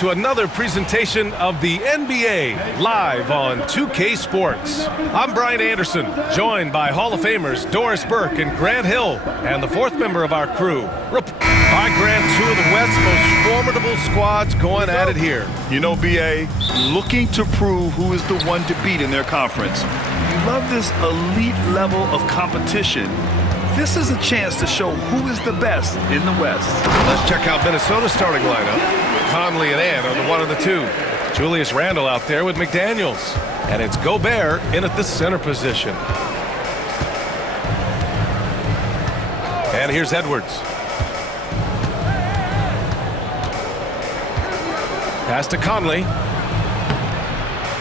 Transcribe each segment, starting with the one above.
to another presentation of the NBA live on 2K Sports. I'm Brian Anderson, joined by Hall of Famers Doris Burke and Grant Hill, and the fourth member of our crew. By Grant, two of the West's most formidable squads going at it here. You know, B.A., looking to prove who is the one to beat in their conference. You love this elite level of competition. This is a chance to show who is the best in the West. Let's check out Minnesota's starting lineup. Conley and Ann are the 1 and the 2. Julius Randle out there with McDaniels. And it's Gobert in at the center position. And here's Edwards. Pass to Conley.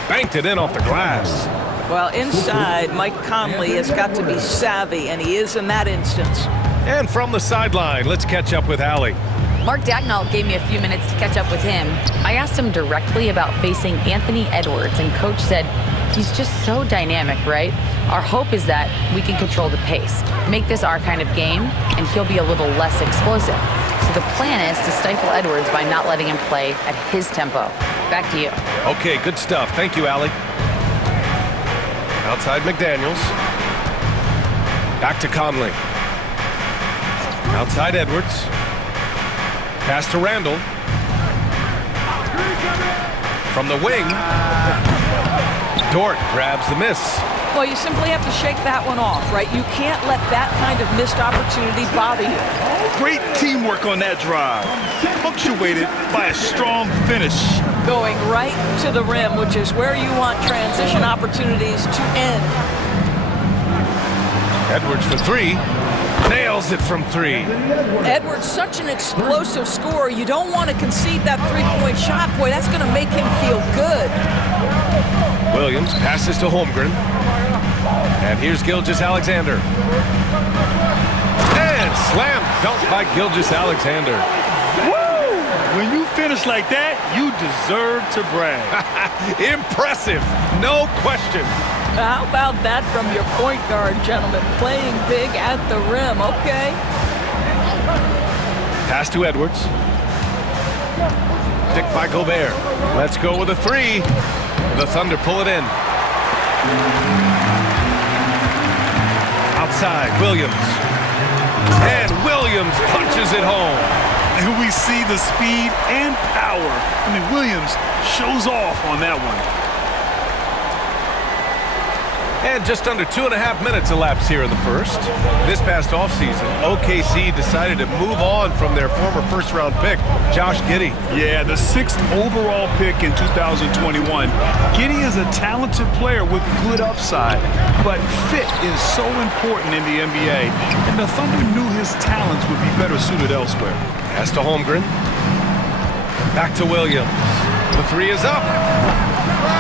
Banked it in off the glass. Well, inside, Mike Conley has got to be savvy, and he is in that instance. And from the sideline, let's catch up with Allie. Mark Dagnall gave me a few minutes to catch up with him. I asked him directly about facing Anthony Edwards, and Coach said he's just so dynamic, right? Our hope is that we can control the pace, make this our kind of game, and he'll be a little less explosive. So the plan is to stifle Edwards by not letting him play at his tempo. Back to you. Okay, good stuff. Thank you, Allie. Outside McDaniels. Back to Conley. Outside Edwards. Pass to Randle. From the wing. Dort grabs the miss. Well, you simply have to shake that one off, right? You can't let that kind of missed opportunity bother you. Great teamwork on that drive, punctuated by a strong finish. Going right to the rim, which is where you want transition opportunities to end. Edwards for three. Nails it from three. Edwards, such an explosive scorer. You don't want to concede that three-point shot. Boy, that's going to make him feel good. Williams passes to Holmgren. And here's Gilgeous-Alexander. And slam dunk by Gilgeous-Alexander. Woo! When you finish like that, you deserve to brag. Impressive, no question. How about that from your point guard, gentlemen? Playing big at the rim, okay. Pass to Edwards. Dick by Gobert. Let's go with a three. The Thunder pull it in. Outside, Williams. And Williams punches it home. And we see the speed and power. I mean, Williams shows off on that one. And just under 2.5 minutes elapsed here in the first. This past offseason, OKC decided to move on from their former first-round pick, Josh Giddey. Yeah, the 6th overall pick in 2021. Giddey is a talented player with good upside, but fit is so important in the NBA, and the Thunder knew his talents would be better suited elsewhere. Pass to Holmgren. Back to Williams. The three is up.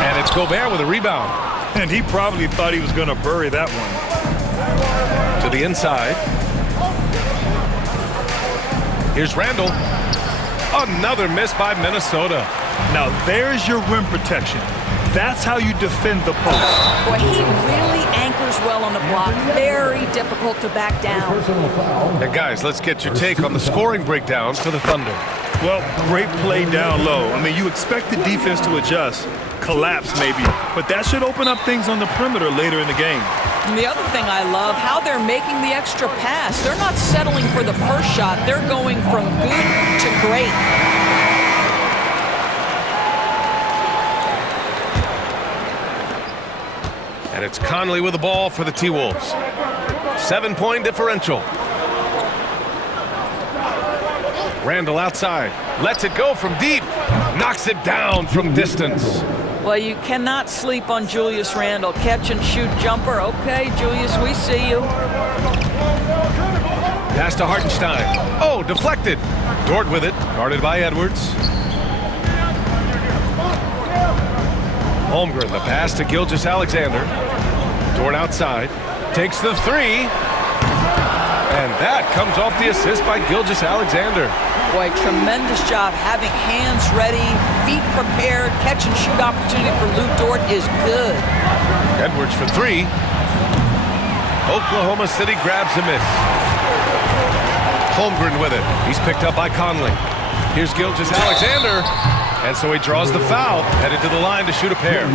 And it's Gobert with a rebound. And he probably thought he was going to bury that one. To the inside. Here's Randle. Another miss by Minnesota. Now there's your rim protection. That's how you defend the post. Boy, he really anchors well on the block. Very difficult to back down. And guys, let's get your take on the scoring breakdown for the Thunder. Well, great play down low. I mean, you expect the defense to adjust, collapse maybe, but that should open up things on the perimeter later in the game. And the other thing I love, how they're making the extra pass. They're not settling for the first shot. They're going from good to great. And it's Conley with the ball for the T-Wolves. 7-point differential. Randle outside. Lets it go from deep. Knocks it down from distance. Well, you cannot sleep on Julius Randle. Catch and shoot jumper. Okay, Julius, we see you. Pass to Hartenstein. Oh, deflected. Dort with it. Guarded by Edwards. Holmgren, the pass to Gilgeous-Alexander. Dort outside. Takes the three. And that comes off the assist by Gilgeous-Alexander. Boy, tremendous job having hands ready, feet prepared. Catch and shoot opportunity for Lou Dort is good. Edwards for three. Oklahoma City grabs a miss. Holmgren with it. He's picked up by Conley. Here's Gilgeous-Alexander. And so he draws the foul, headed to the line to shoot a pair.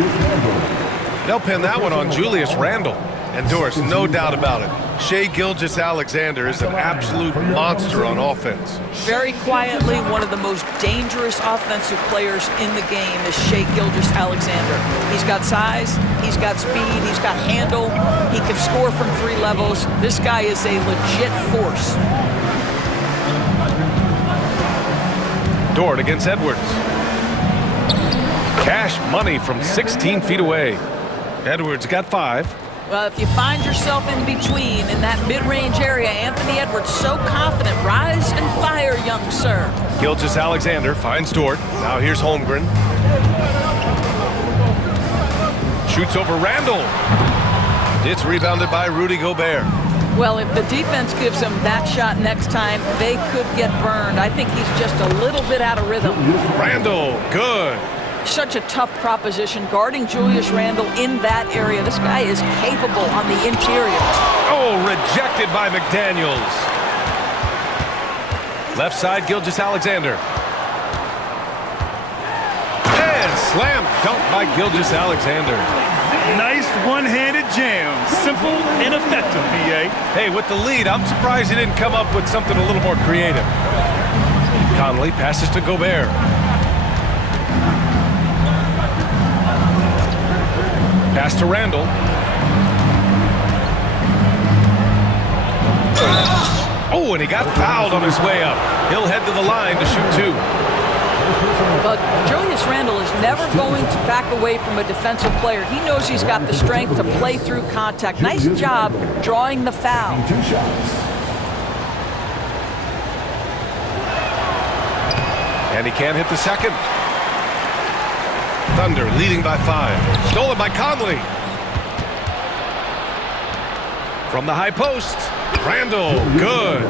They'll pin that one on Julius Randle. And Doris, no doubt about it, Shai Gilgeous-Alexander is an absolute monster on offense. Very quietly, one of the most dangerous offensive players in the game is Shai Gilgeous-Alexander. He's got size, he's got speed, he's got handle, he can score from 3 levels. This guy is a legit force. Dort against Edwards. Cash money from 16 feet away. Edwards got 5. Well, if you find yourself in between in that mid-range area, Anthony Edwards so confident. Rise and fire, young sir. Gilgeous-Alexander finds Dort. Now here's Holmgren. Shoots over Randle. It's rebounded by Rudy Gobert. Well, if the defense gives him that shot next time, they could get burned. I think he's just a little bit out of rhythm. Randle, good. Such a tough proposition guarding Julius Randle in that area. This guy is capable on the interior. Oh, rejected by McDaniels. Left side, Gilgeous-Alexander. And slam dunk by Gilgeous-Alexander. Nice one-handed jam. Simple and effective, B.A. Hey, with the lead, I'm surprised he didn't come up with something a little more creative. Conley passes to Gobert. Pass to Randle. Oh, and he got fouled on his way up. He'll head to the line to shoot 2. But Julius Randle is never going to back away from a defensive player. He knows he's got the strength to play through contact. Nice job drawing the foul. And he can't hit the second. Thunder leading by 5. Stolen by Conley. From the high post. Randle, good.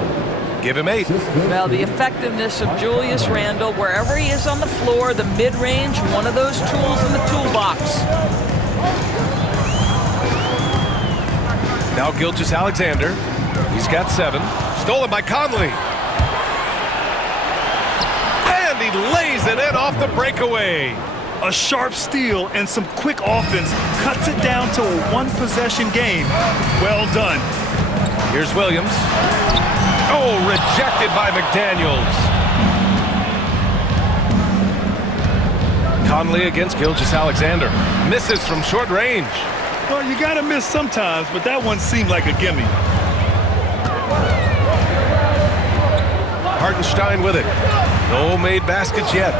Give him 8. Well, the effectiveness of Julius Randle, wherever he is on the floor, the mid-range, one of those tools in the toolbox. Now Gilgeous-Alexander. He's got 7. Stolen by Conley. And he lays it in off the breakaway. A sharp steal and some quick offense cuts it down to a one-possession game. Well done. Here's Williams. Oh, rejected by McDaniels. Conley against Gilgeous-Alexander. Misses from short range. Well, you gotta miss sometimes, but that one seemed like a gimme. Hartenstein with it. No made baskets yet.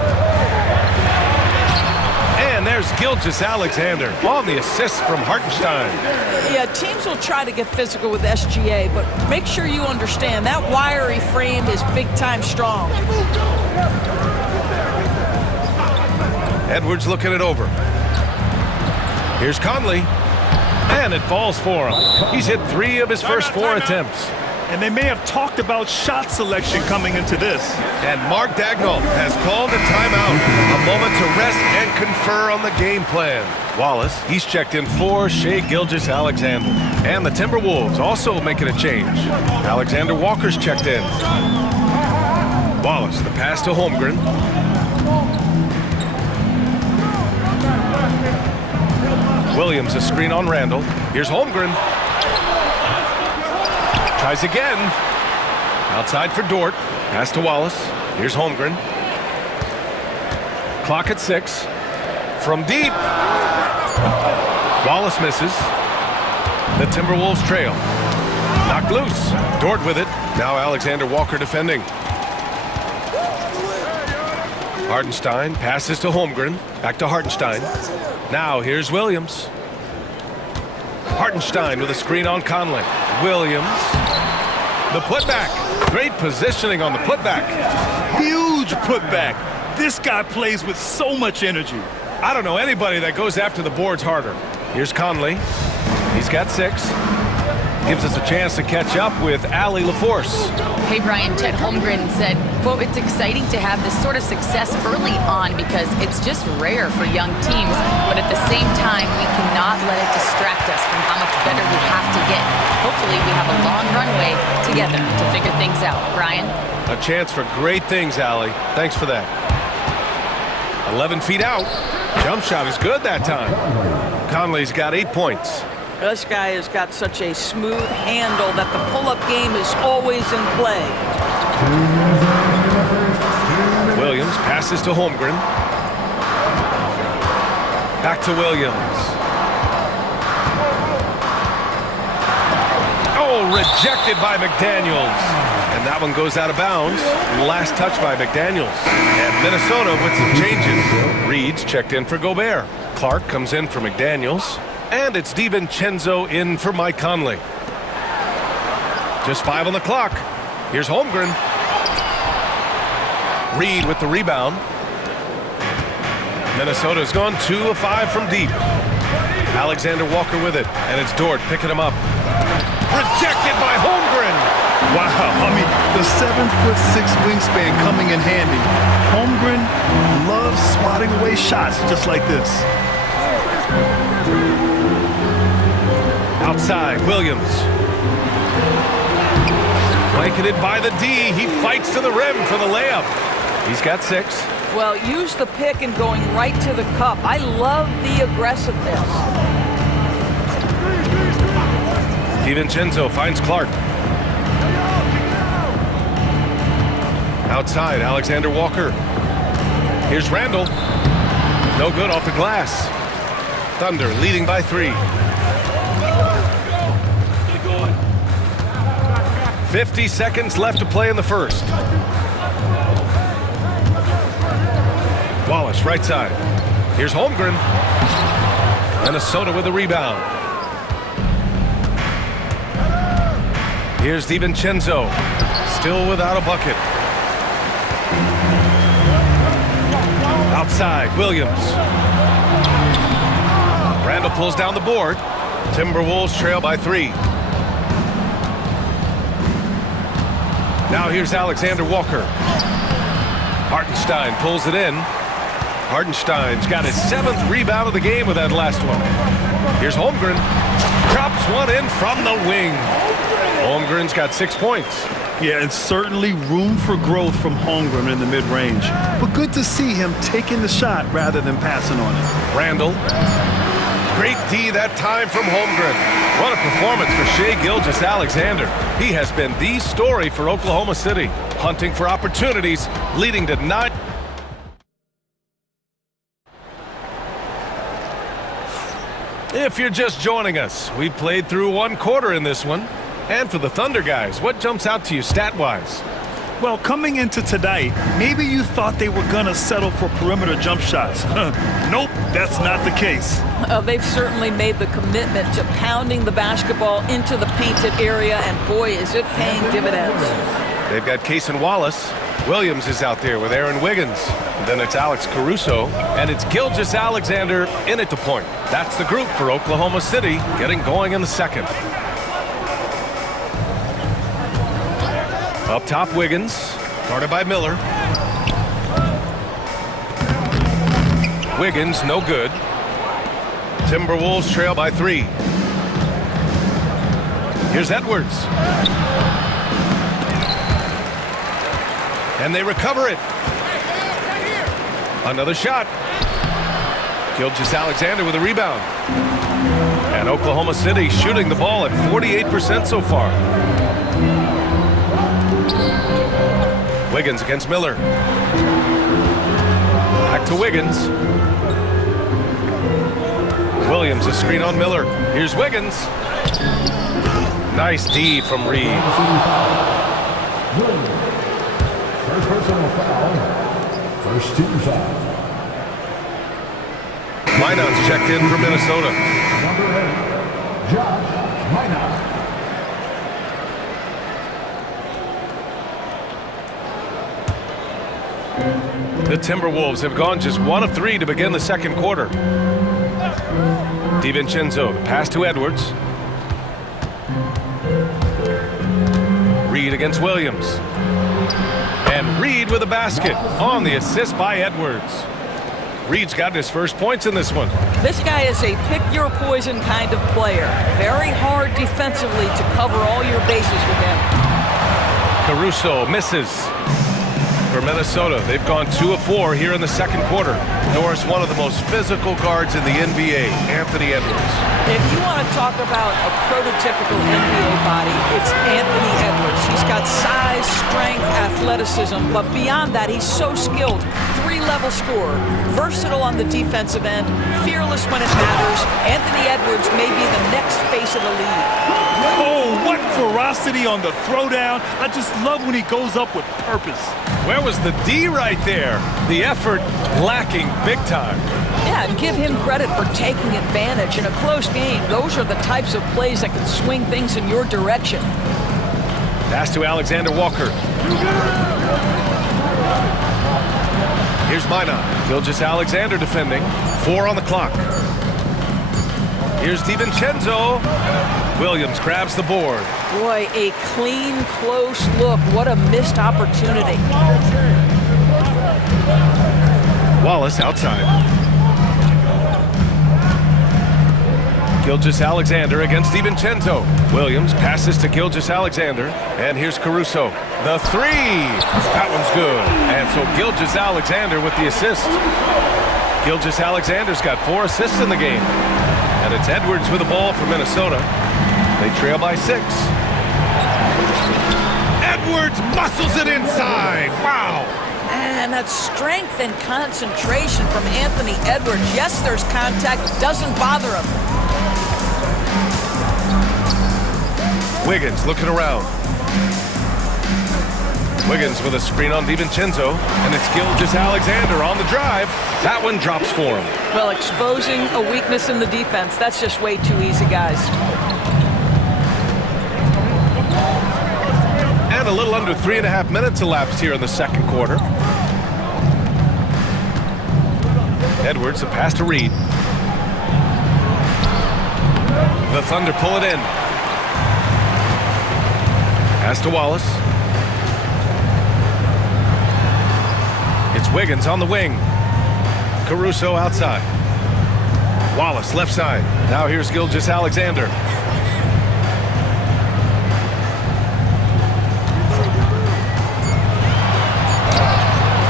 And there's Gilgeous-Alexander on the assist from Hartenstein. Yeah, teams will try to get physical with SGA, but make sure you understand that wiry frame is big-time strong. Edwards looking it over. Here's Conley. And it falls for him. He's hit 3 of his first 4 attempts. And they may have talked about shot selection coming into this. And Mark Daigneault has called a timeout. A moment to rest and confer on the game plan. Wallace, he's checked in for Shai Gilgeous-Alexander. And the Timberwolves also making a change. Alexander Walker's checked in. Wallace, the pass to Holmgren. Williams, a screen on Randle. Here's Holmgren. Tries again. Outside for Dort. Pass to Wallace. Here's Holmgren. Clock at 6. From deep. Wallace misses. The Timberwolves trail. Knocked loose. Dort with it. Now Alexander Walker defending. Hartenstein passes to Holmgren. Back to Hartenstein. Now here's Williams. Hartenstein with a screen on Conley. Williams. The putback. Great positioning on the putback. Huge putback. This guy plays with so much energy. I don't know anybody that goes after the boards harder. Here's Conley. He's got 6. Gives us a chance to catch up with Allie LaForce. Hey, Brian, Chet Holmgren said, quote, "It's exciting to have this sort of success early on because it's just rare for young teams, but at the same time, we cannot let it distract us from how much better we have to get. Hopefully, we have a long runway together to figure things out." Brian? A chance for great things, Allie. Thanks for that. 11 feet out. Jump shot is good that time. Conley's got 8 points. This guy has got such a smooth handle that the pull-up game is always in play. Williams passes to Holmgren. Back to Williams. Oh, rejected by McDaniels. And that one goes out of bounds. Last touch by McDaniels. And Minnesota with some changes. Reed's checked in for Gobert. Clark comes in for McDaniels. And it's DiVincenzo in for Mike Conley. Just 5 on the clock. Here's Holmgren. Reed with the rebound. Minnesota's gone 2 of 5 from deep. Alexander Walker with it. And it's Dort picking him up. Rejected by Holmgren. Wow, I mean, the 7'6" wingspan coming in handy. Holmgren loves swatting away shots just like this. Outside, Williams. Blanketed by the D. He fights to the rim for the layup. He's got 6. Well, use the pick and going right to the cup. I love the aggressiveness. DiVincenzo finds Clark. Outside, Alexander Walker. Here's Randall. No good off the glass. Thunder leading by 3. 50 seconds left to play in the first. Wallace, right side. Here's Holmgren. Minnesota with the rebound. Here's DiVincenzo. Still without a bucket. Outside, Williams. Randall pulls down the board. Timberwolves trail by 3. Now here's Alexander Walker. Hartenstein pulls it in. Hartenstein's got his 7th rebound of the game with that last one. Here's Holmgren. Drops one in from the wing. Holmgren's got 6 points. Yeah, and certainly room for growth from Holmgren in the mid-range. But good to see him taking the shot rather than passing on it. Randall. Great D that time from Holmgren. What a performance for Shai Gilgeous-Alexander. He has been the story for Oklahoma City, hunting for opportunities, leading to 9. If you're just joining us, we played through 1 quarter in this one. And for the Thunder guys, what jumps out to you stat-wise? Well, coming into tonight, maybe you thought they were going to settle for perimeter jump shots. Nope, that's not the case. They've certainly made the commitment to pounding the basketball into the painted area, and boy, is it paying dividends. They've got Cason Wallace. Williams is out there with Aaron Wiggins. Then it's Alex Caruso, and it's Gilgeous-Alexander in at the point. That's the group for Oklahoma City, getting going in the second. Up top, Wiggins, guarded by Miller. Wiggins, no good. Timberwolves trail by 3. Here's Edwards. And they recover it. Another shot. Gilgeous-Alexander with a rebound. And Oklahoma City shooting the ball at 48% so far. Wiggins against Miller. Back to Wiggins. Williams, a screen on Miller. Here's Wiggins. Nice D from Reed. First personal foul. First team foul. Minot's checked in for Minnesota. Number 8, Josh Minot. The Timberwolves have gone just 1 of 3 to begin the second quarter. DiVincenzo, the pass to Edwards. Reed against Williams. And Reed with a basket on the assist by Edwards. Reed's got his first points in this one. This guy is a pick-your-poison kind of player. Very hard defensively to cover all your bases with him. Caruso misses. for Minnesota. They've gone 2 of 4 here in the second quarter. Doris, one of the most physical guards in the NBA, Anthony Edwards. If you want to talk about a prototypical NBA body, it's Anthony Edwards. He's got size, strength, athleticism, but beyond that, he's so skilled. 3-level scorer, versatile on the defensive end, fearless when it matters. Anthony Edwards may be the next face of the league. Oh, what ferocity on the throwdown. I just love when he goes up with purpose. Where was the D right there? The effort lacking big time. Yeah, and give him credit for taking advantage in a close game. Those are the types of plays that can swing things in your direction. Pass to Alexander Walker. Here's Minot. Gilgeous-Alexander defending. 4 on the clock. Here's DiVincenzo. Williams grabs the board. Boy, a clean, close look. What a missed opportunity. Wallace outside. Gilgeous-Alexander against DiVincenzo. Williams passes to Gilgeous-Alexander. And here's Caruso. The 3. That one's good. And so Gilgeous-Alexander with the assist. Gilgeous-Alexander's got 4 assists in the game. And it's Edwards with the ball for Minnesota. They trail by 6. Edwards muscles it inside. Wow. And that strength and concentration from Anthony Edwards. Yes, there's contact. Doesn't bother him. Wiggins looking around. Wiggins with a screen on DiVincenzo. And it's Gilgeous-Alexander on the drive. That one drops for him. Well, exposing a weakness in the defense, that's just way too easy, guys. And a little under 3.5 minutes elapsed here in the second quarter. Edwards, a pass to Reed. The Thunder pull it in. Pass to Wallace. It's Wiggins on the wing. Caruso outside. Wallace left side. Now here's Gilgeous-Alexander.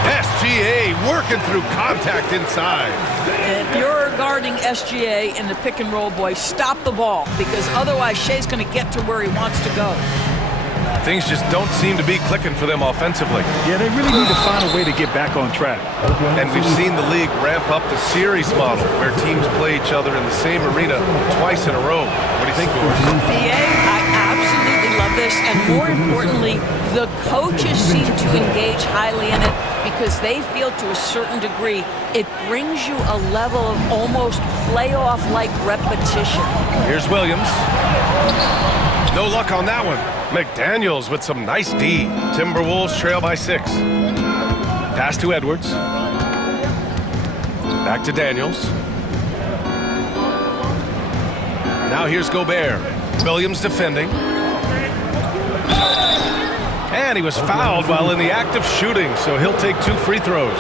SGA working through contact inside. If you're guarding SGA in the pick and roll, boy, stop the ball, because otherwise Shea's going to get to where he wants to go. Things just don't seem to be clicking for them offensively. Yeah, they really need to find a way to get back on track. And we've seen the league ramp up the series model where teams play each other in the same arena twice in a row. What do you think, Doris? I absolutely love this, and more importantly, the coaches seem to engage highly in it because they feel to a certain degree it brings you a level of almost playoff-like repetition. Here's Williams. No luck on that one. McDaniels with some nice D. Timberwolves trail by 6. Pass to Edwards. Back to Daniels. Now here's Gobert. Williams defending. And he was fouled while in the act of shooting, so he'll take 2 free throws.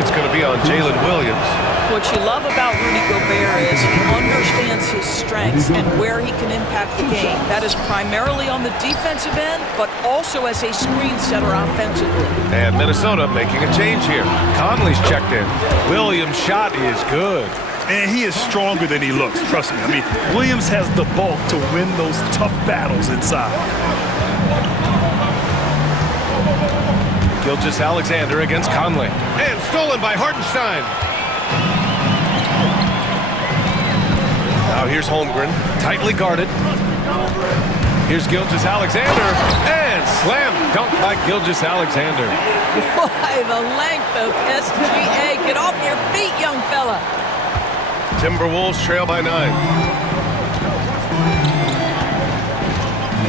It's going to be on Jalen Williams. What you love about Rudy Gobert is he understands his strengths and where he can impact the game. That is primarily on the defensive end, but also as a screen setter offensively. And Minnesota making a change here. Conley's checked in. Williams' shot is good. And he is stronger than he looks, trust me. I mean, Williams has the bulk to win those tough battles inside. Gilgeous-Alexander against Conley. And stolen by Hartenstein. Now here's Holmgren, tightly guarded. Here's Gilgeous-Alexander, and slam dunk by Gilgeous-Alexander. Why, the length of SGA. Get off your feet, young fella. Timberwolves trail by 9.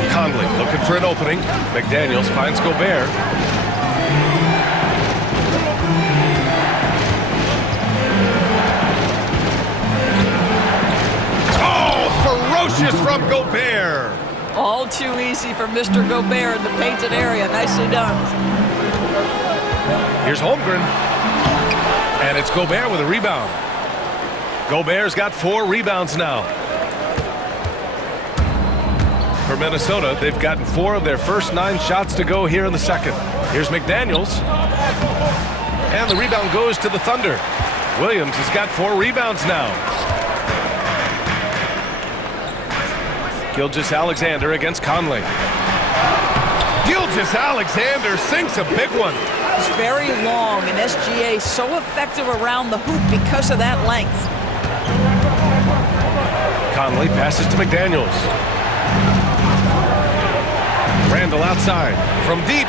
Conley looking for an opening. McDaniels finds Gobert. Ferocious from Gobert. All too easy for Mr. Gobert in the painted area. Nicely done. Here's Holmgren. And it's Gobert with a rebound. Gobert's got 4 rebounds now. For Minnesota, they've gotten 4 of their first 9 shots to go here in the second. Here's McDaniels. And the rebound goes to the Thunder. Williams has got 4 rebounds now. Gilgeous-Alexander against Conley. Gilgeous-Alexander sinks a big one. It's very long, and SGA so effective around the hoop because of that length. Conley passes to McDaniels. Randall outside from deep.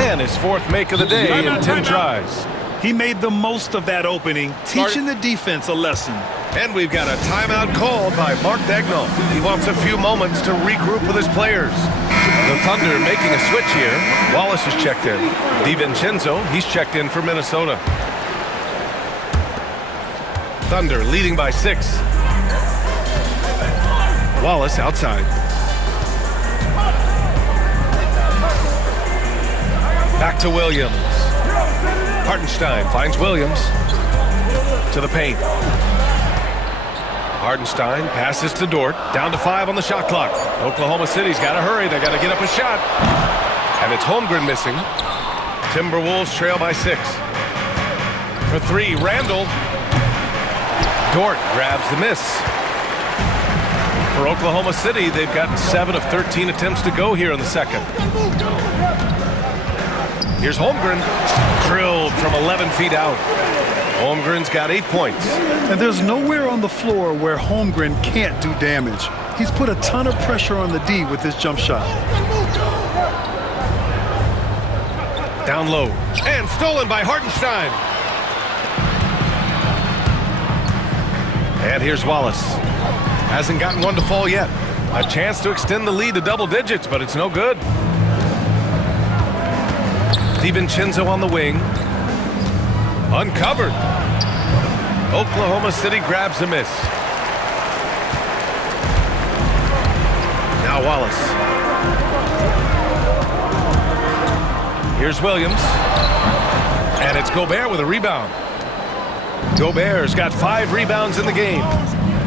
And his 4th make of the day in 10 tries. He made the most of that opening, teaching the defense a lesson. And we've got a timeout called by Mark Daigneault. He wants a few moments to regroup with his players. The Thunder making a switch here. Wallace is checked in. DiVincenzo, he's checked in for Minnesota. Thunder leading by 6. Wallace outside. Back to Williams. Hartenstein finds Williams to the paint. Hartenstein passes to Dort. Down to 5 on the shot clock. Oklahoma City's got to hurry. They got to get up a shot. And it's Holmgren missing. Timberwolves trail by 6. For 3, Randall. Dort grabs the miss. For Oklahoma City, they've gotten 7 of 13 attempts to go here in the second. Here's Holmgren, drilled from 11 feet out. Holmgren's got 8 points. And there's nowhere on the floor where Holmgren can't do damage. He's put a ton of pressure on the D with his jump shot. Down low, and stolen by Hartenstein. And here's Wallace. Hasn't gotten one to fall yet. A chance to extend the lead to double digits, but it's no good. DiVincenzo on the wing. Uncovered. Oklahoma City grabs a miss. Now Wallace. Here's Williams. And it's Gobert with a rebound. Gobert's got 5 rebounds in the game.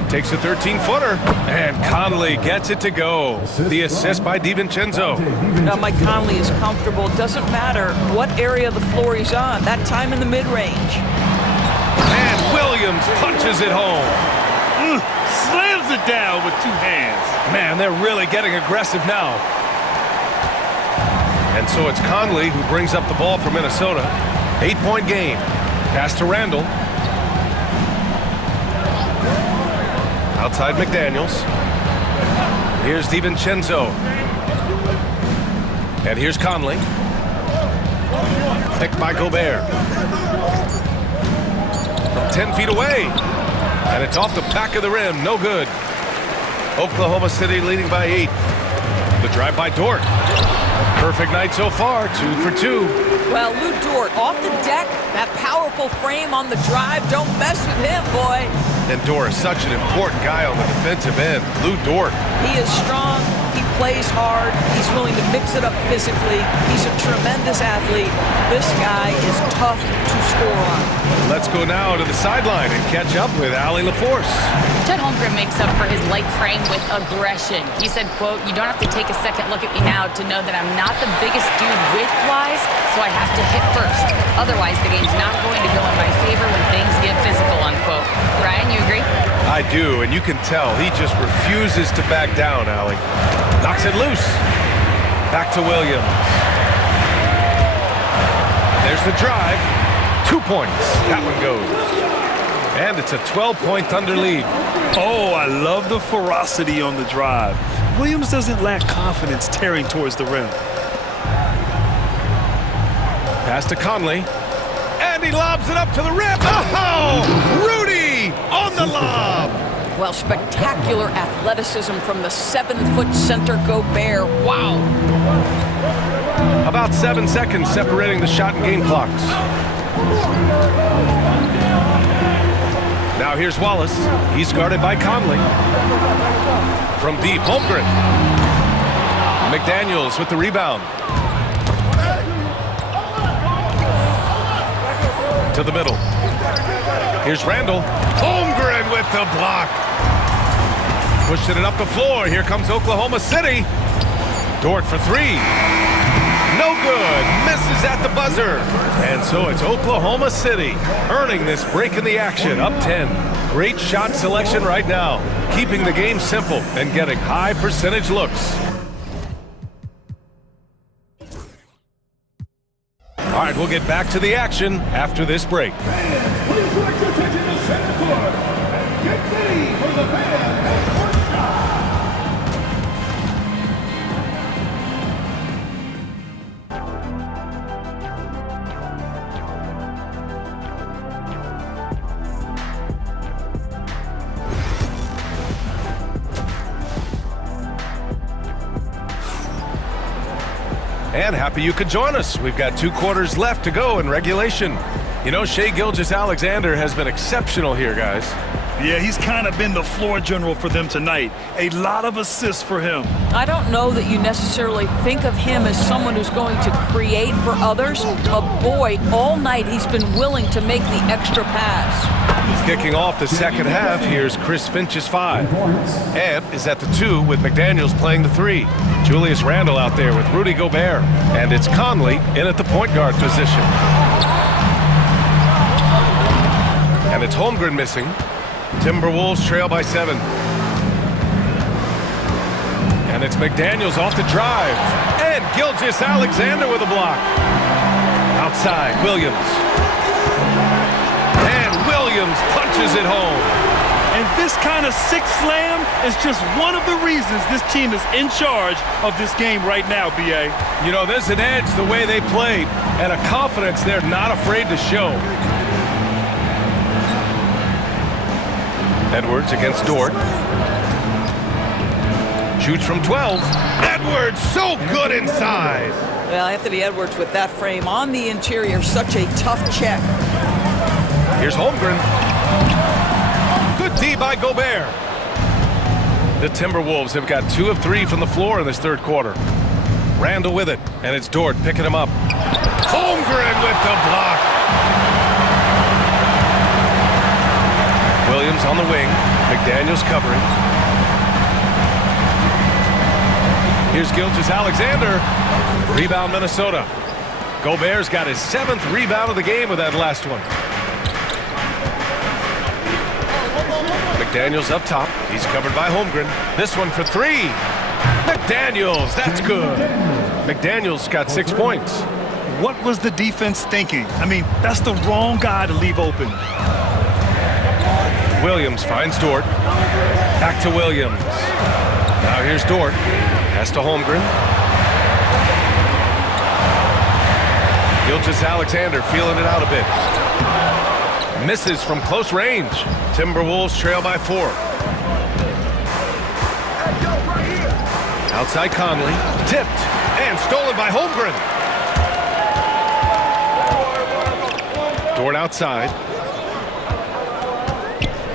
Takes a 13-footer, and Conley gets it to go. The assist by DiVincenzo. Now Mike Conley is comfortable. It doesn't matter what area of the floor he's on. That time in the mid-range. And Williams punches it home. Slams it down with 2 hands. Man, they're really getting aggressive now. And so it's Conley who brings up the ball for Minnesota. 8-point game. Pass to Randall. Outside McDaniels. Here's DiVincenzo. And here's Conley. Picked by Gobert. From 10 feet away. And it's off the back of the rim. No good. Oklahoma City leading by 8. The drive by Dort. Perfect night so far. 2 for 2. Well, Lou Dort off the deck. That powerful frame on the drive. Don't mess with him, boy. And Dort is such an important guy on the defensive end. Lou Dort. He is strong. He plays hard. He's willing to mix it up physically. He's a tremendous athlete. This guy is tough to score on. Let's go now to the sideline and catch up with Allie LaForce. Chet Holmgren makes up for his light frame with aggression. He said, quote, "You don't have to take a second look at me now to know that I'm not the biggest dude width-wise, so I have to hit first. Otherwise, the game's not going to go in my favor when things get physical," unquote. Ryan, you agree? I do, and you can tell he just refuses to back down, Allie. Knocks it loose. Back to Williams. There's the drive. 2 points. That one goes. And it's a 12-point Thunder lead. Oh, I love the ferocity on the drive. Williams doesn't lack confidence tearing towards the rim. Pass to Conley. And he lobs it up to the rim. Oh! Rudy on the lob. Well, spectacular athleticism from the 7-foot center Gobert. Wow. About 7 seconds separating the shot and game clocks. Now here's Wallace. He's guarded by Conley. From deep, Holmgren. McDaniels with the rebound. To the middle. Here's Randall. Holmgren with the block. Pushing it up the floor. Here comes Oklahoma City. Dort for three. No good. Misses at the buzzer. And so it's Oklahoma City earning this break in the action, up 10. Great shot selection right now, keeping the game simple and getting high percentage looks. All right, we'll get back to the action after this break. Fans, please direct your attention to center court and get ready for the fan half-court shot. And happy you could join us. We've got 2 quarters left to go in regulation. You know, Shai Gilgeous-Alexander has been exceptional here, guys. Yeah, he's kind of been the floor general for them tonight. A lot of assists for him. I don't know that you necessarily think of him as someone who's going to create for others, but boy, all night he's been willing to make the extra pass. Kicking off the second half, here's Chris Finch's 5. Ant is at the 2 with McDaniels playing the 3. Julius Randle out there with Rudy Gobert. And it's Conley in at the point guard position. And it's Holmgren missing. Timberwolves trail by 7. And it's McDaniels off the drive. And Gilgeous-Alexander with a block. Outside, Williams. And Williams punches it home. And this kind of six slam is just one of the reasons this team is in charge of this game right now, B.A. You know, there's an edge the way they played and a confidence they're not afraid to show. Edwards against Dort. Shoots from 12. Edwards so good inside. Well, Anthony Edwards with that frame on the interior, such a tough check. Here's Holmgren. Good D by Gobert. The Timberwolves have got 2 of 3 from the floor in this third quarter. Randle with it, and it's Dort picking him up. Holmgren with the block. Williams on the wing. McDaniels covering. Here's Gilgeous-Alexander. Rebound Minnesota. Gobert's got his 7th rebound of the game with that last one. McDaniels up top. He's covered by Holmgren. This one for 3. McDaniels, that's good. McDaniels got 6 points. What was the defense thinking? I mean, that's the wrong guy to leave open. Williams finds Dort. Back to Williams. Now here's Dort. Pass to Holmgren. Gilgeous-Alexander feeling it out a bit. Misses from close range. Timberwolves trail by 4. Outside Conley. Tipped and stolen by Holmgren. Dort outside.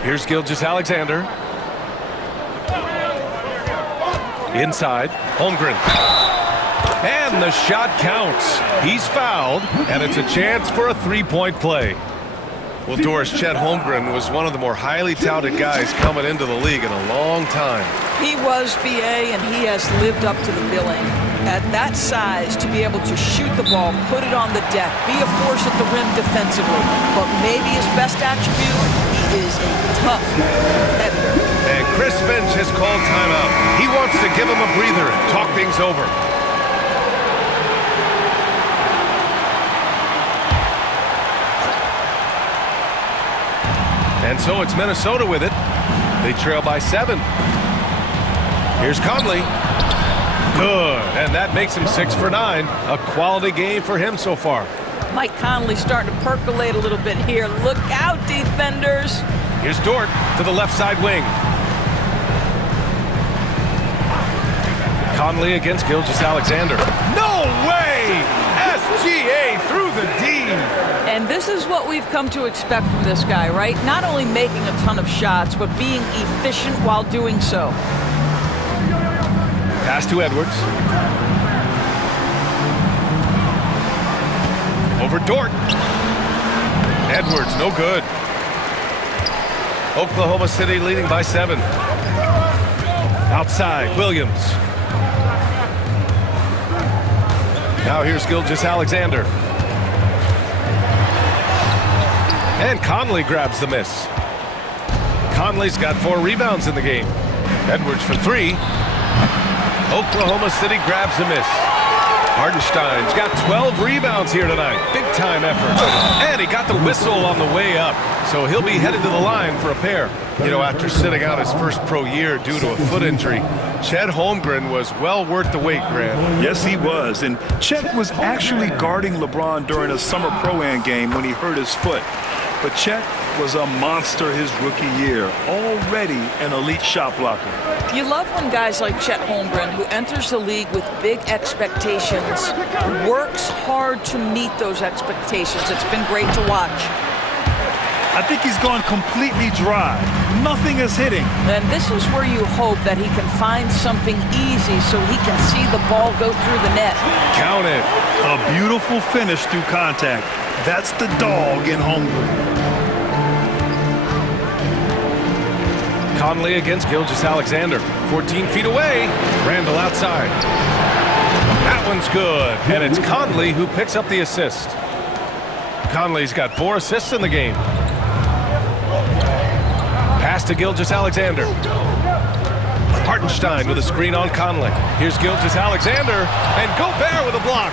Here's Gilgeous-Alexander. Inside, Holmgren. And the shot counts. He's fouled, and it's a chance for a 3-point play. Well, Doris, Chet Holmgren was one of the more highly touted guys coming into the league in a long time. He was, B.A., and he has lived up to the billing. At that size, to be able to shoot the ball, put it on the deck, be a force at the rim defensively. But maybe his best attribute, he is a tough competitor. And Chris Finch has called timeout. He wants to give him a breather and talk things over. And so it's Minnesota with it. They trail by 7. Here's Conley. Good. And that makes him 6 for 9. A quality game for him so far. Mike Conley starting to percolate a little bit here. Look out, defenders. Here's Dort to the left side wing. Conley against Gilgeous-Alexander. No way! SGA through the D. And this is what we've come to expect from this guy, right? Not only making a ton of shots, but being efficient while doing so. Pass to Edwards. Over Dort. Edwards, no good. Oklahoma City leading by 7. Outside, Williams. Now here's Gilgeous-Alexander. And Conley grabs the miss. Conley's got 4 rebounds in the game. Edwards for 3. Oklahoma City grabs the miss. Hartenstein's got 12 rebounds here tonight. Big time effort. And he got the whistle on the way up. So he'll be headed to the line for a pair. You know, after sitting out his first pro year due to a foot injury, Chet Holmgren was well worth the wait, Grant. Yes, he was. And Chet was actually guarding LeBron during a summer pro-am game when he hurt his foot. But Chet was a monster his rookie year, already an elite shot blocker. You love when guys like Chet Holmgren, who enters the league with big expectations, works hard to meet those expectations. It's been great to watch. I think he's gone completely dry. Nothing is hitting. And this is where you hope that he can find something easy so he can see the ball go through the net. Count it. A beautiful finish through contact. That's the dog in Holmgren. Conley against Gilgeous-Alexander. 14 feet away. Randall outside. That one's good. And it's Conley who picks up the assist. Conley's got 4 assists in the game. Pass to Gilgeous-Alexander. Hartenstein with a screen on Conley. Here's Gilgeous-Alexander. And Gobert with a block.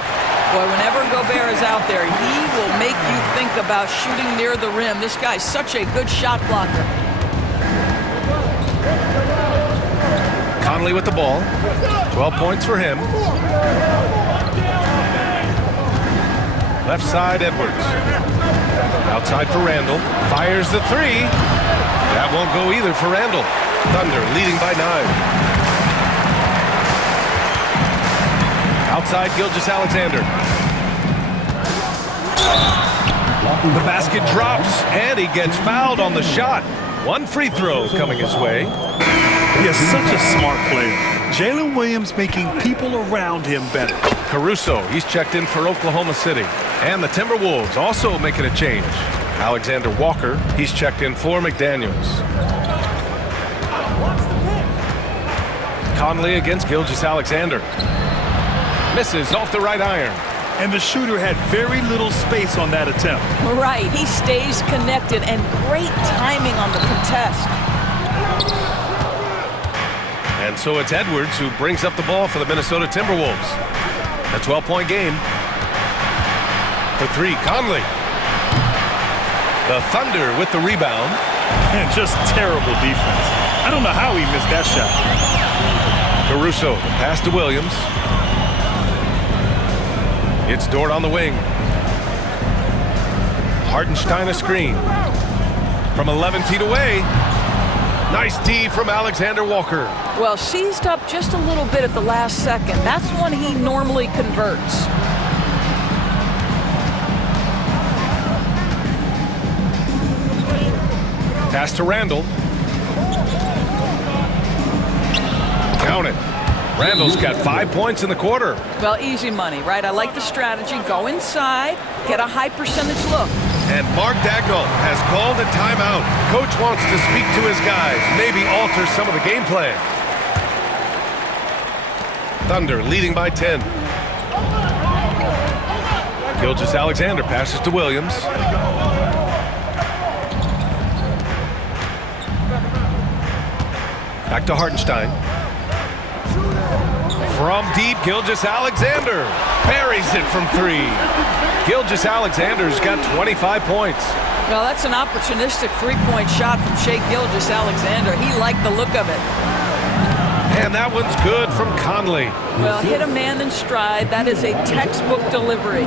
Boy, whenever Gobert is out there, he will make you think about shooting near the rim. This guy's such a good shot blocker. Conley with the ball. 12 points for him. Left side, Edwards. Outside for Randall. Fires the 3. That won't go either for Randall. Thunder leading by 9. Outside, Gilgeous-Alexander. The basket drops, and he gets fouled on the shot. 1 free throw coming his way. He is such a smart player. Jalen Williams making people around him better. Caruso, he's checked in for Oklahoma City. And the Timberwolves also making a change. Alexander Walker, he's checked in for McDaniels. Conley against Gilgeous-Alexander. Misses off the right iron. And the shooter had very little space on that attempt. Right, he stays connected, and great timing on the contest. And so it's Edwards who brings up the ball for the Minnesota Timberwolves. A 12-point game. For 3, Conley. The Thunder with the rebound. And just terrible defense. I don't know how he missed that shot. Caruso, the pass to Williams. It's Dort on the wing. Hartenstein a screen. From 11 feet away. Nice D from Alexander Walker. Well, seized up just a little bit at the last second. That's when he normally converts. Pass to Randall. Count it. Randall's got 5 points in the quarter. Well, easy money, right? I like the strategy. Go inside, get a high percentage look. And Mark Dagnall has called a timeout. Coach wants to speak to his guys, maybe alter some of the game plan. Thunder leading by 10. Gilgeous-Alexander passes to Williams. Back to Hartenstein. From deep, Gilgeous-Alexander buries it from 3. Gilgeous-Alexander's got 25 points. Well, that's an opportunistic three-point shot from Shai Gilgeous-Alexander. He liked the look of it. And that one's good from Conley. Well, hit a man in stride. That is a textbook delivery.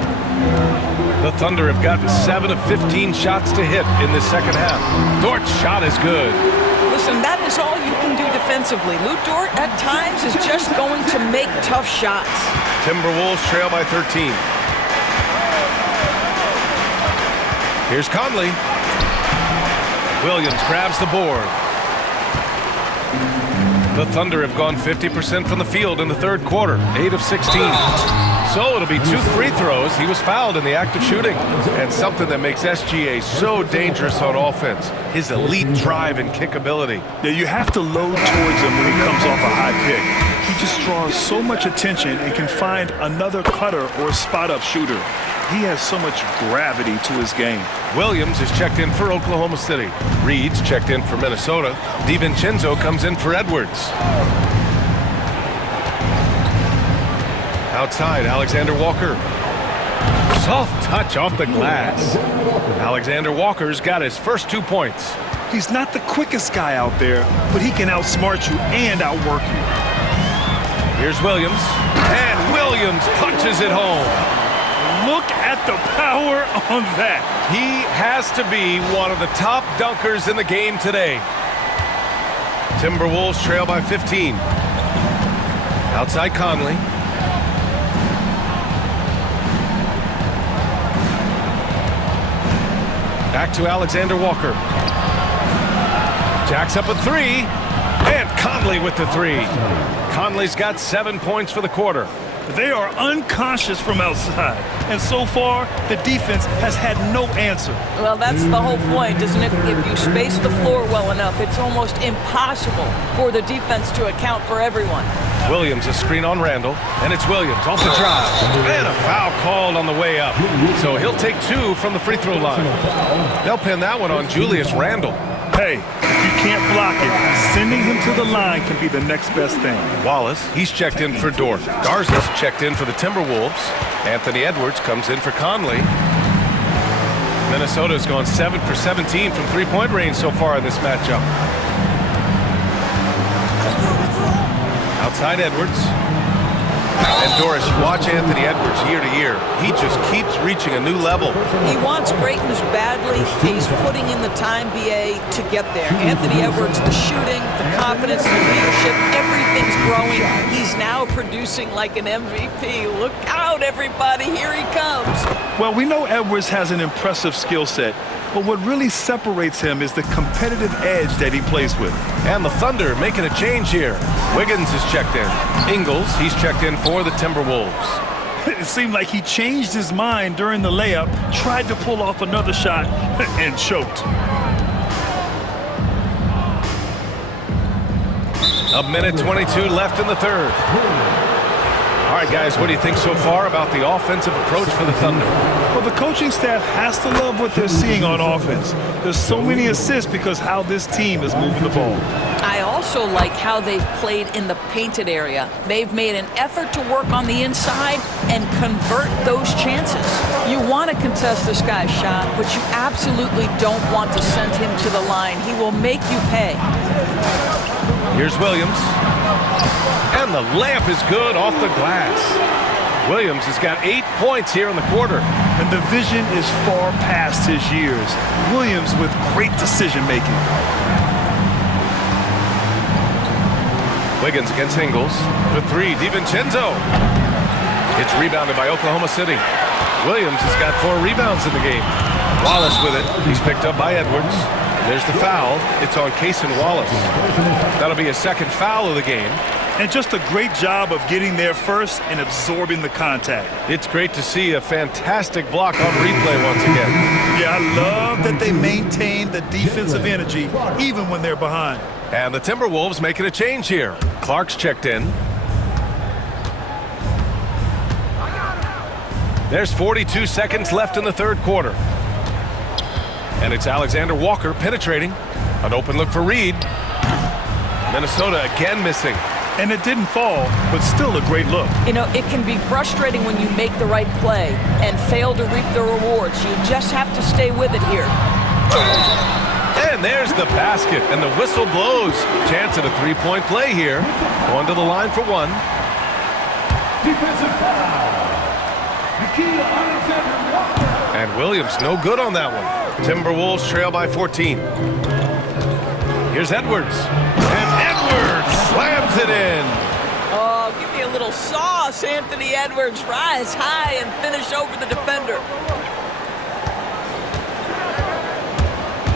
The Thunder have gotten 7 of 15 shots to hit in the second half. Dort's shot is good. Listen, that is all you can do defensively. Lou Dort, at times, is just going to make tough shots. Timberwolves trail by 13. Here's Conley. Williams grabs the board. The Thunder have gone 50% from the field in the third quarter, 8 of 16. So it'll be 2 free throws. He was fouled in the act of shooting. And something that makes SGA so dangerous on offense, his elite drive and kick ability. Yeah, you have to load towards him when he comes off a high pick. He just draws so much attention and can find another cutter or spot-up shooter. He has so much gravity to his game. Williams is checked in for Oklahoma City. Reed's checked in for Minnesota. DiVincenzo comes in for Edwards. Outside, Alexander Walker. Soft touch off the glass. Alexander Walker's got his first 2 points. He's not the quickest guy out there, but he can outsmart you and outwork you. Here's Williams. And Williams punches it home. Look at the power on that. He has to be one of the top dunkers in the game today. Timberwolves trail by 15. Outside Conley. Back to Alexander Walker. Jacks up a 3. And Conley with the 3. Conley's got 7 points for the quarter. They are unconscious from outside, and so far the defense has had no answer. Well, that's the whole point, isn't it? If you space the floor well enough, it's almost impossible for the defense to account for everyone. Williams a screen on Randall, and it's Williams off the drive. And a foul called on the way up. So he'll take 2 from the free throw line. They'll pin that one on Julius Randall. Hey, if you can't block it, sending him to the line can be the next best thing. Wallace, he's checked in for Dort. Garza's checked in for the Timberwolves. Anthony Edwards comes in for Conley. Minnesota's gone 7 for 17 from three-point range so far in this matchup. Outside Edwards. And Doris, watch Anthony Edwards year to year. He just keeps reaching a new level. He wants greatness badly. He's putting in the time, BA, to get there. Anthony Edwards, the shooting, the confidence, the leadership, everything's growing. He's now producing like an MVP. Look out, everybody. Here he comes. Well, we know Edwards has an impressive skill set, but what really separates him is the competitive edge that he plays with. And the Thunder making a change here. Wiggins is checked in. Ingles, he's checked in for the Timberwolves. It seemed like he changed his mind during the layup, tried to pull off another shot, and choked. A minute 22 left in the third. All right, guys, what do you think so far about the offensive approach for the Thunder? Well, the coaching staff has to love what they're seeing on offense. There's so many assists because how this team is moving the ball. I also like how they've played in the painted area. They've made an effort to work on the inside and convert those chances. You want to contest this guy's shot, but you absolutely don't want to send him to the line. He will make you pay. Here's Williams. And the layup is good off the glass. Williams has got 8 points here in the quarter. And the vision is far past his years. Williams with great decision-making. Wiggins against Ingles. For 3, DiVincenzo. It's rebounded by Oklahoma City. Williams has got 4 rebounds in the game. Wallace with it. He's picked up by Edwards. There's the foul. It's on Cason Wallace. That'll be a second foul of the game. And just a great job of getting there first and absorbing the contact. It's great to see a fantastic block on replay once again. Yeah, I love that they maintain the defensive energy even when they're behind. And the Timberwolves making a change here. Clark's checked in. There's 42 seconds left in the third quarter. And it's Alexander Walker penetrating. An open look for Reed. Minnesota again missing. And it didn't fall, but still a great look. You know, it can be frustrating when you make the right play and fail to reap the rewards. You just have to stay with it here. And there's the basket, and the whistle blows. Chance at a three-point play here. Going to the line for 1. Defensive foul. Alexander Walker. And Williams no good on that one. Timberwolves trail by 14. Here's Edwards. And Edwards slams it in. Oh, give me a little sauce, Anthony Edwards. Rise high and finish over the defender.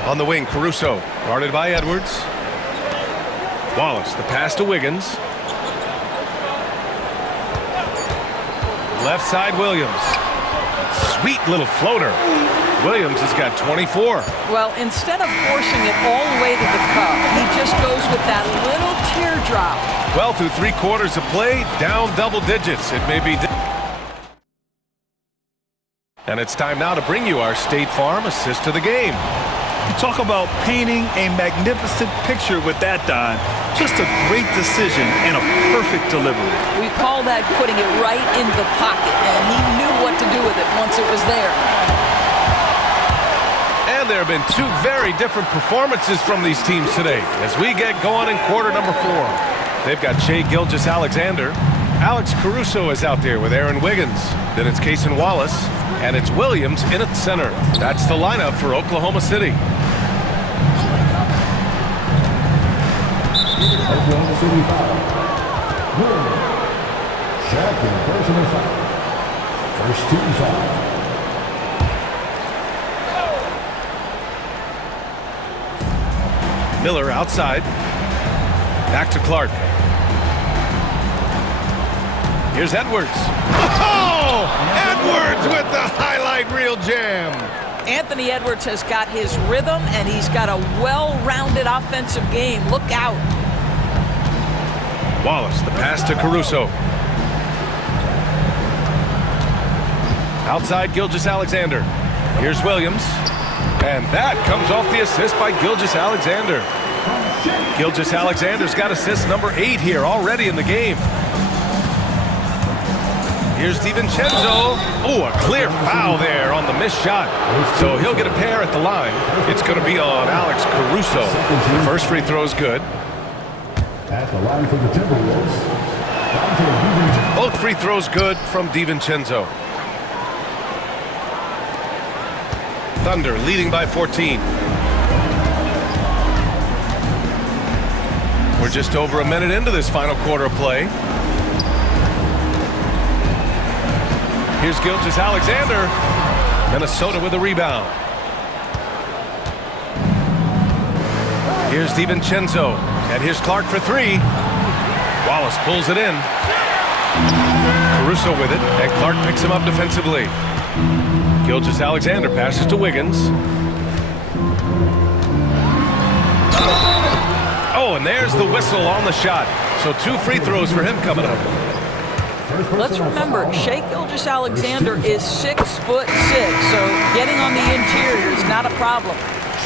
On the wing, Caruso, guarded by Edwards. Wallace, the pass to Wiggins. Left side, Williams. Sweet little floater. Williams has got 24. Well, instead of forcing it all the way to the cup, he just goes with that little teardrop. Well, through 3/4 of play, down double digits. It may be. And it's time now to bring you our State Farm assist to the game. You talk about painting a magnificent picture with that, Don. Just a great decision and a perfect delivery. We call that putting it right in the pocket, and he knew what to do with it once it was there. And there have been two very different performances from these teams today as we get going in quarter number 4. They've got Shai Gilgeous-Alexander. Alex Caruso is out there with Aaron Wiggins. Then it's Cason Wallace, and it's Williams in at center. That's the lineup for Oklahoma City. Oklahoma City foul. Williams. Second personal foul. First team foul. Miller outside. Back to Clark. Here's Edwards. Oh! Edwards with the highlight reel jam. Anthony Edwards has got his rhythm, and he's got a well-rounded offensive game. Look out. Wallace, the pass to Caruso. Outside, Gilgeous-Alexander. Here's Williams. And that comes off the assist by Gilgeous-Alexander. Gilgeous-Alexander's got assist number 8 here already in the game. Here's DiVincenzo. Oh, a clear foul there on the missed shot. So he'll get a pair at the line. It's going to be on Alex Caruso. The first free throw is good. At the line for the Timberwolves. Both free throws good from DiVincenzo. Thunder leading by 14. We're just over a minute into this final quarter of play. Here's Gilgeous-Alexander. Minnesota with a rebound. Here's DiVincenzo. And here's Clark for 3. Wallace pulls it in. Caruso with it, and Clark picks him up defensively. Gilgeous-Alexander passes to Wiggins. Oh, and there's the whistle on the shot. So 2 free throws for him coming up. Let's remember, Shai Gilgeous-Alexander is 6'6", so getting on the interior is not a problem.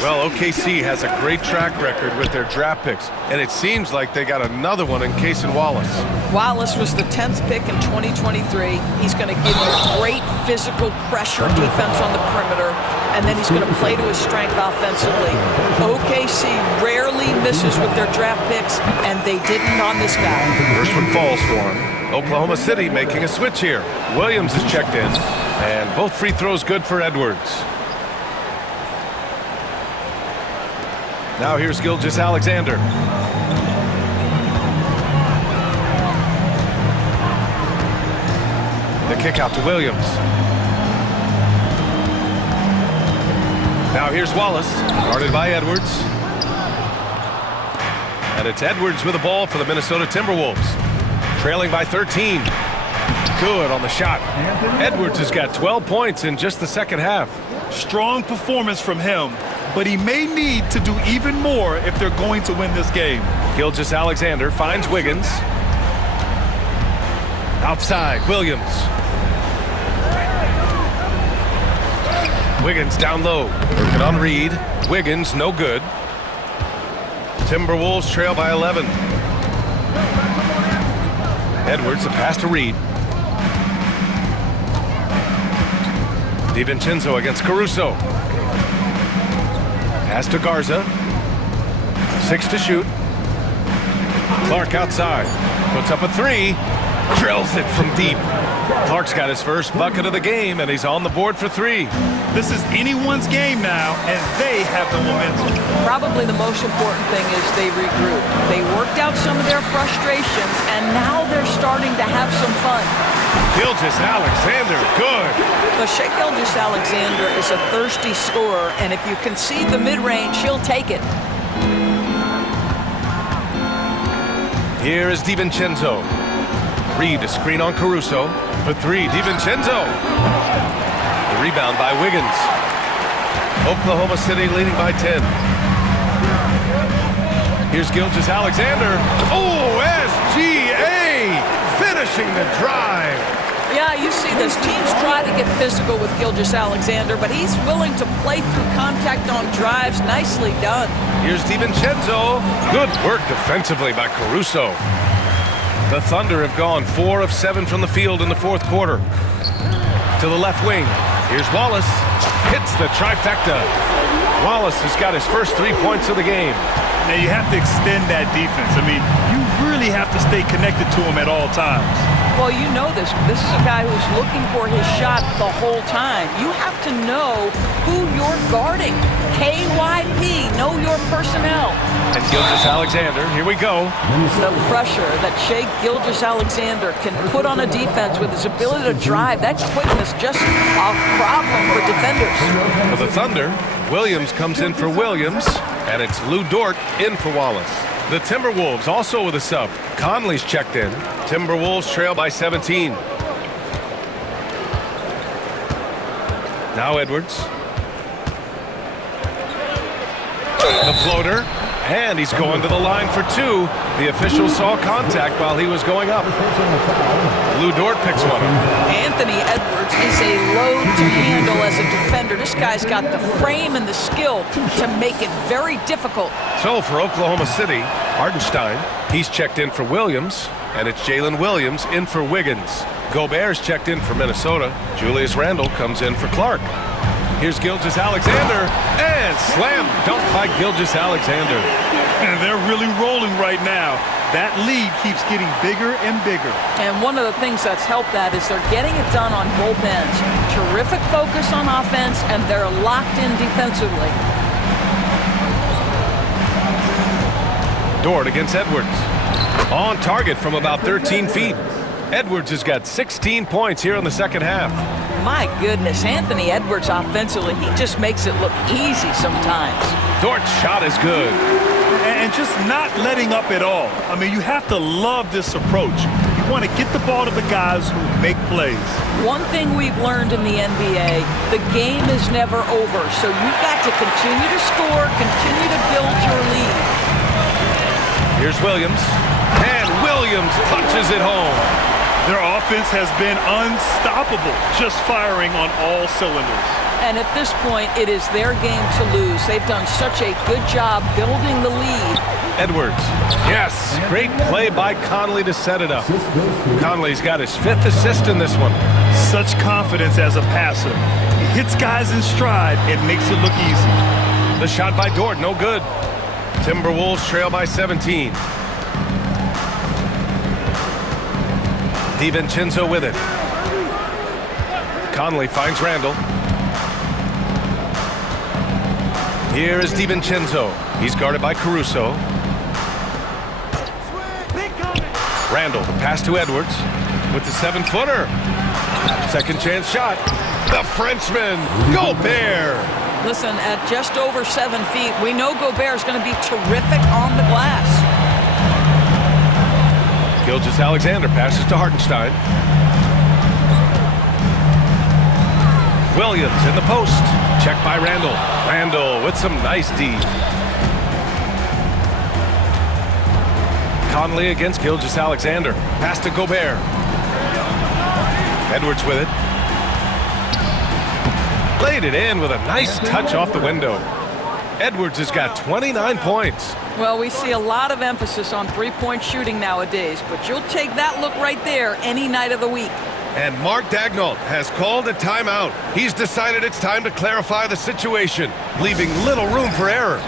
Well, OKC has a great track record with their draft picks, and it seems like they got another one in Cason Wallace. Wallace was the 10th pick in 2023. He's going to give you great physical pressure defense on the perimeter, and then he's going to play to his strength offensively. OKC rarely misses with their draft picks, and they didn't on this guy. First one falls for him. Oklahoma City making a switch here. Williams is checked in, and both free throws good for Edwards. Now here's Gilgeous-Alexander. The kick out to Williams. Now here's Wallace, guarded by Edwards. And it's Edwards with the ball for the Minnesota Timberwolves. Trailing by 13. Good on the shot. Edwards has got 12 points in just the second half. Strong performance from him, but he may need to do even more if they're going to win this game. Gilgeous-Alexander finds Wiggins. Outside, Williams. Wiggins down low. Working on Reed. Wiggins, no good. Timberwolves trail by 11. Edwards, a pass to Reed. DiVincenzo against Caruso. Pass to Garza. 6 to shoot. Clark outside. Puts up a 3. Drills it from deep. Clark's got his first bucket of the game, and he's on the board for 3. This is anyone's game now, and they have the momentum. Probably the most important thing is they regroup. They worked out some of their frustrations, and now they're starting to have some fun. Gilgeous-Alexander, good. But Shai Gilgeous-Alexander is a thirsty scorer, and if you concede the mid-range, he'll take it. Here is DiVincenzo. Reed, a screen on Caruso. for three. DiVincenzo. The rebound by Wiggins. Oklahoma City leading by 10. Here's Gilgeous-Alexander. OSGA finishing the drive. Yeah, you see this. Teams try to get physical with Gilgeous-Alexander, but he's willing to play through contact on drives. Nicely done. Here's DiVincenzo. Good work defensively by Caruso. The Thunder have gone 4 of 7 from the field in the fourth quarter. To the left wing. Here's Wallace. Hits the trifecta. Wallace has got his first 3 points of the game. Now you have to extend that defense. I mean, you really have to stay connected to him at all times. Well, you know this. This is a guy who's looking for his shot the whole time. You have to know who you're guarding. KYP, know your personnel. And Gilgeous-Alexander, here we go. The pressure that Shai Gilgeous-Alexander can put on a defense with his ability to drive, that quickness, just a problem for defenders. For the Thunder, Williams comes in for Williams, and it's Lou Dort in for Wallace. The Timberwolves also with a sub. Conley's checked in. Timberwolves trail by 17. Now Edwards. The floater. And he's going to the line for two. The official saw contact while he was going up. Lou Dort picks one up. Anthony Edwards is a load to handle as a defender. This guy's got the frame and the skill to make it very difficult. So for Oklahoma City, Hartenstein, he's checked in for Williams, and it's Jalen Williams in for Wiggins. Gobert's checked in for Minnesota. Julius Randle comes in for Clark. Here's Gilgeous-Alexander, and slam dunk by Gilgeous-Alexander. And they're really rolling right now. That lead keeps getting bigger and bigger. And one of the things that's helped that is they're getting it done on both ends. Terrific focus on offense, and they're locked in defensively. Dort against Edwards. On target from about 13 feet. Edwards has got 16 points here in the second half. My goodness, Anthony Edwards offensively, he just makes it look easy sometimes. Dort's shot is good. And just not letting up at all. I mean, you have to love this approach. You want to get the ball to the guys who make plays. One thing we've learned in the NBA, the game is never over. So you've got to continue to score, continue to build your lead. Here's Williams. And Williams punches it home. Their offense has been unstoppable, just firing on all cylinders. And at this point, it is their game to lose. They've done such a good job building the lead. Edwards. Yes, great play by Conley to set it up. Conley's got his 5th assist in this one. Such confidence as a passer. He hits guys in stride and makes it look easy. The shot by Dort, no good. Timberwolves trail by 17. DiVincenzo with it. Conley finds Randle. Here is DiVincenzo. He's guarded by Caruso. Randle, the pass to Edwards with the 7-footer. Second chance shot. The Frenchman, Gobert. Listen, at just over 7 feet, we know Gobert is going to be terrific on the glass. Gilgeous-Alexander passes to Hartenstein. Williams in the post. Checked by Randle. Randle with some nice D. Conley against Gilgeous-Alexander. Pass to Gobert. Edwards with it. Laid it in with a nice touch off the window. Edwards has got 29 points. Well, we see a lot of emphasis on three-point shooting nowadays, but you'll take that look right there any night of the week. And Mark Daigneault has called a timeout. He's decided it's time to clarify the situation, leaving little room for error.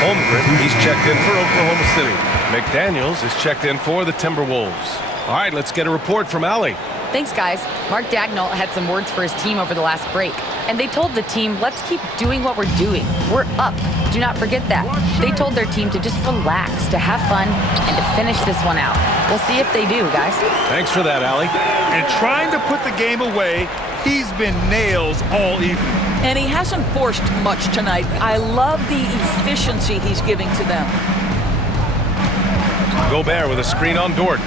Holmgren, he's checked in for Oklahoma City. McDaniels is checked in for the Timberwolves. All right, let's get a report from Allie. Thanks, guys. Mark Daigneault had some words for his team over the last break. And they told the team, let's keep doing what we're doing. We're up. Do not forget that. They told their team to just relax, to have fun, and to finish this one out. We'll see if they do, guys. Thanks for that, Allie. And trying to put the game away, he's been nails all evening. And he hasn't forced much tonight. I love the efficiency he's giving to them. Gobert with a screen on Dort.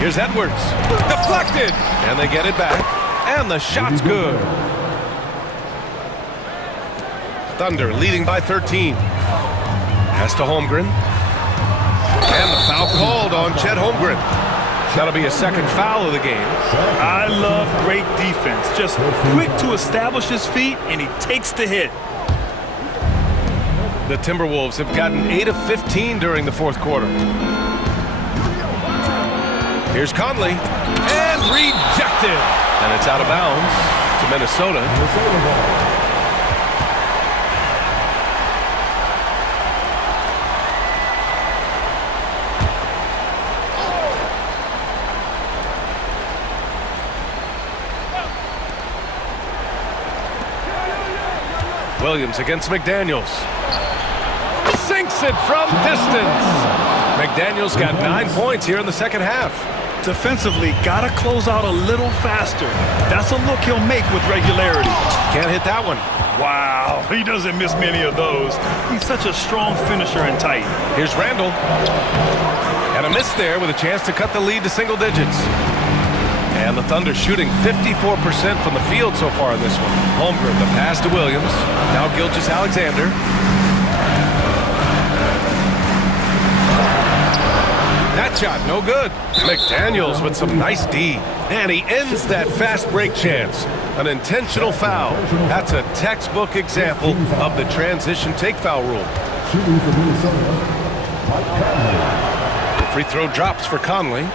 Here's Edwards. Deflected. And they get it back. And the shot's good. Thunder leading by 13. Pass to Holmgren. And the foul called on Chet Holmgren. That'll be a second foul of the game. I love great defense. Just quick to establish his feet, and he takes the hit. The Timberwolves have gotten 8 of 15 during the fourth quarter. Here's Conley. And rejected. And it's out of bounds to Minnesota. Williams against McDaniels. Sinks it from distance. McDaniels got 9 points here in the second half. Defensively, gotta close out a little faster. That's a look he'll make with regularity. Can't hit that one. Wow, he doesn't miss many of those. He's such a strong finisher and tight. Here's Randall. And a miss there with a chance to cut the lead to single digits. And the Thunder shooting 54% from the field so far in this one. Holmgren, the pass to Williams. Now Gilgeous-Alexander. That shot, no good. McDaniels with some nice D. And he ends that fast break chance. An intentional foul. That's a textbook example of the transition take foul rule. The free throw drops for Conley.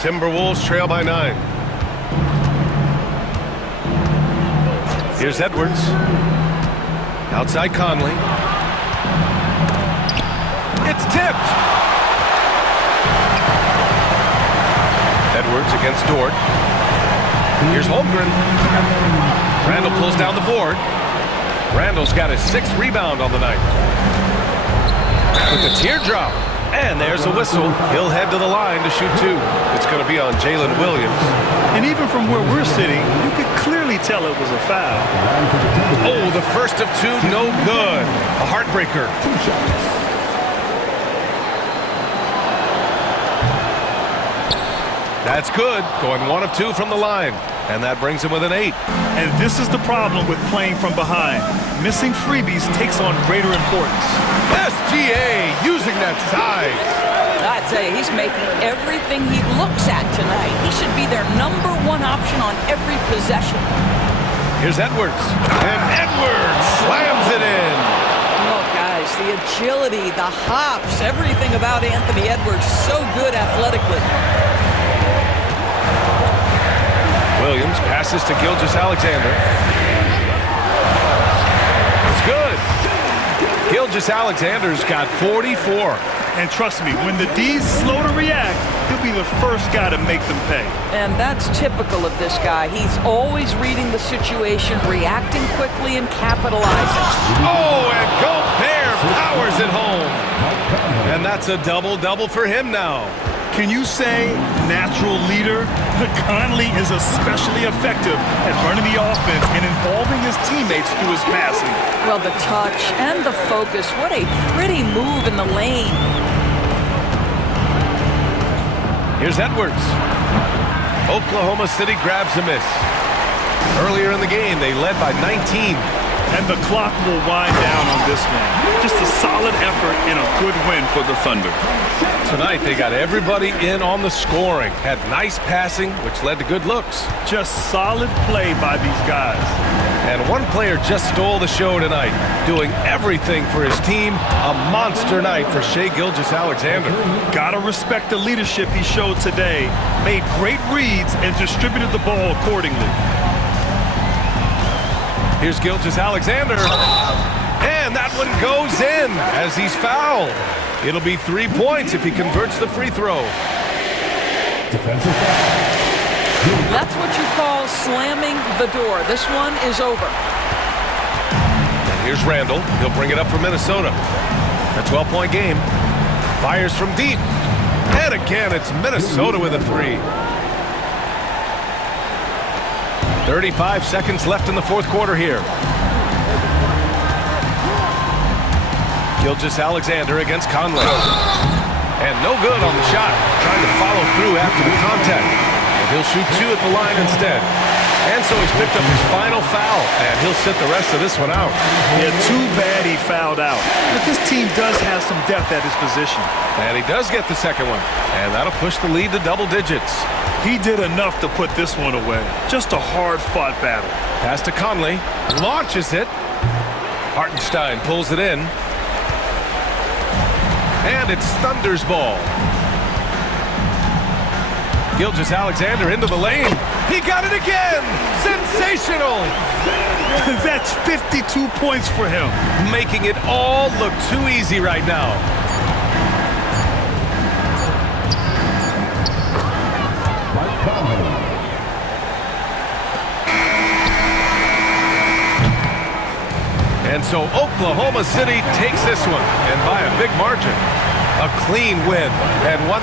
Timberwolves trail by 9. Here's Edwards. Outside Conley. It's tipped. Edwards against Dort. Here's Holmgren. Randall pulls down the board. Randall's got his 6th rebound on the night. With the teardrop. And there's a whistle. He'll head to the line to shoot 2. It's going to be on Jalen Williams. And even from where we're sitting, you could clearly tell it was a foul. Oh, the first of 2, no good. A heartbreaker. That's good. Going 1 of 2 from the line. And that brings him with an 8. And this is the problem with playing from behind. Missing freebies takes on greater importance. SGA using that size. I tell you, he's making everything he looks at tonight. He should be their #1 option on every possession. Here's Edwards. And Edwards slams it in. Oh, guys, the agility, the hops, everything about Anthony Edwards, so good athletically. Williams passes to Gilgeous-Alexander. It's good. Gilgeous-Alexander's got 44. And trust me, when the D's slow to react, he'll be the first guy to make them pay. And that's typical of this guy. He's always reading the situation, reacting quickly, and capitalizing. Oh, and Gobert powers it home. And that's a double-double for him now. Can you say natural leader? Conley is especially effective at running the offense and involving his teammates through his passing. Well, the touch and the focus. What a pretty move in the lane. Here's Edwards. Oklahoma City grabs a miss. Earlier in the game, they led by 19. And the clock will wind down on this one. Just a solid effort and a good win for the Thunder. Tonight, they got everybody in on the scoring. Had nice passing, which led to good looks. Just solid play by these guys. And one player just stole the show tonight, doing everything for his team. A monster night for Shai Gilgeous-Alexander. Gotta respect the leadership he showed today. Made great reads and distributed the ball accordingly. Here's Gilgeous-Alexander. And that one goes in as he's fouled. It'll be 3 points if he converts the free throw. Defensive foul. That's what you call slamming the door. This one is over. And here's Randall. He'll bring it up for Minnesota. A 12-point game. Fires from deep. And again, it's Minnesota with a 3. 35 seconds left in the fourth quarter here. Gilgeous-Alexander against Conley. And no good on the shot. Trying to follow through after the contact. And he'll shoot 2 at the line instead. And so he's picked up his final foul, and he'll sit the rest of this one out. Yeah, too bad he fouled out. But this team does have some depth at his position. And he does get the second one. And that'll push the lead to double digits. He did enough to put this one away. Just a hard-fought battle. Pass to Conley. Launches it. Hartenstein pulls it in. And it's Thunder's ball. Gilgeous-Alexander into the lane. He got it again! Sensational! That's 52 points for him. Making it all look too easy right now. And so Oklahoma City takes this one, and by a big margin. A clean win, and one